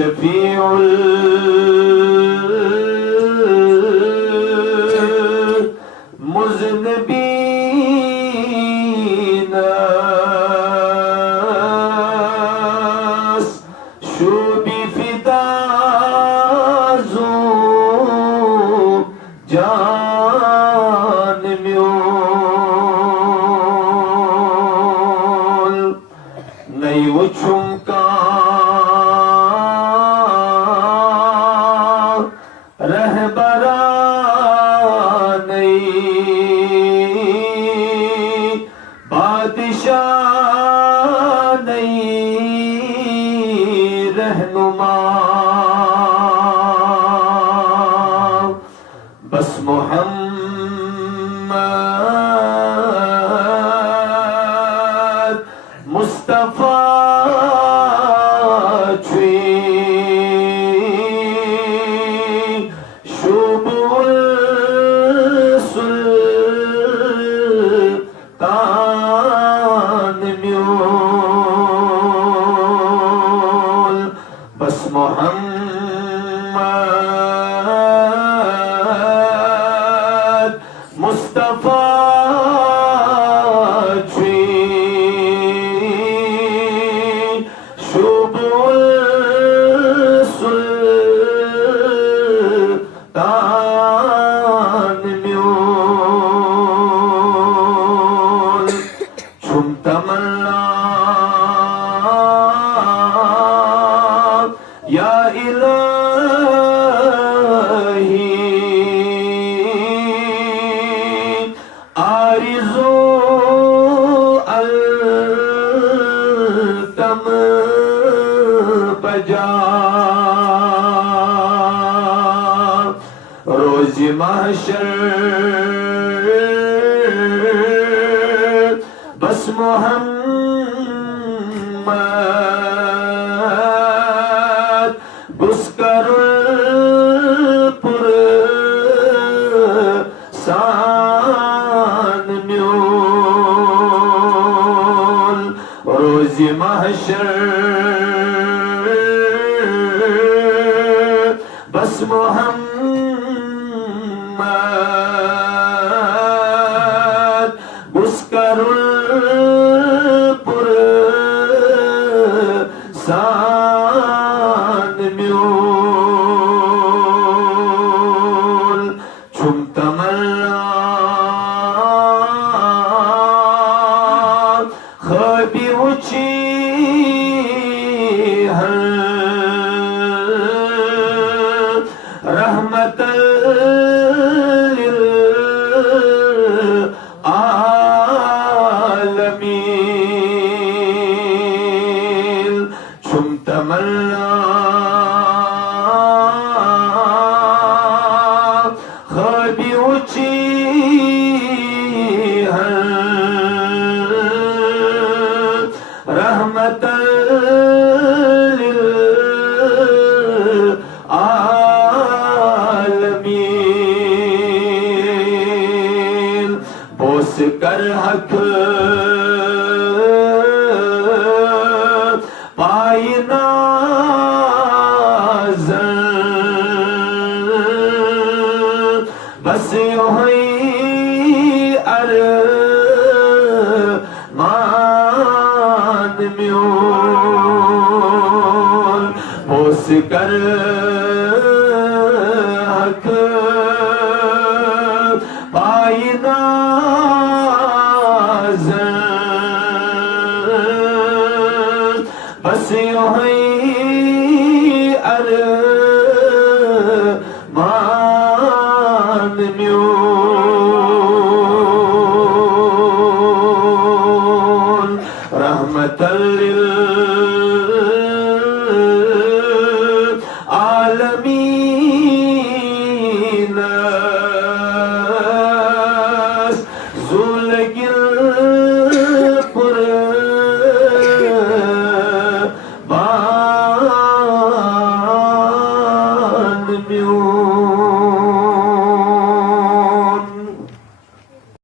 शफीउल मुज़निबीन शूबी फिदाज़ू जान म्यूल नहीं वो चुमका रहबरा नहीं बादशाह नहीं रहनुमा बस मोहम्मद मुस्तफा सुल्तान म्यूल बस मोहम्मद मुस्तफा शुबुल सुल्तान म्यूल छुमतमल्ला या इलाही आरिज़ो अल्तम बजा रोज़ महशर बस मोहम्मद बुस्करुल सान म्यूल रोज़ महशर बस मोहम्मद बुस्करुल सान म्यूल छुमतमल्ला खबी ऊंची रहमतल लिल आलमीन छुमतमल्ला खबी ऊंची रहमतल लिल आलमीन बोस कर हक पाइना बस योही अरमान म्यूल बोस कर हक पाइना बस योही अरमान म्यूल रहमतल लिल आलमीन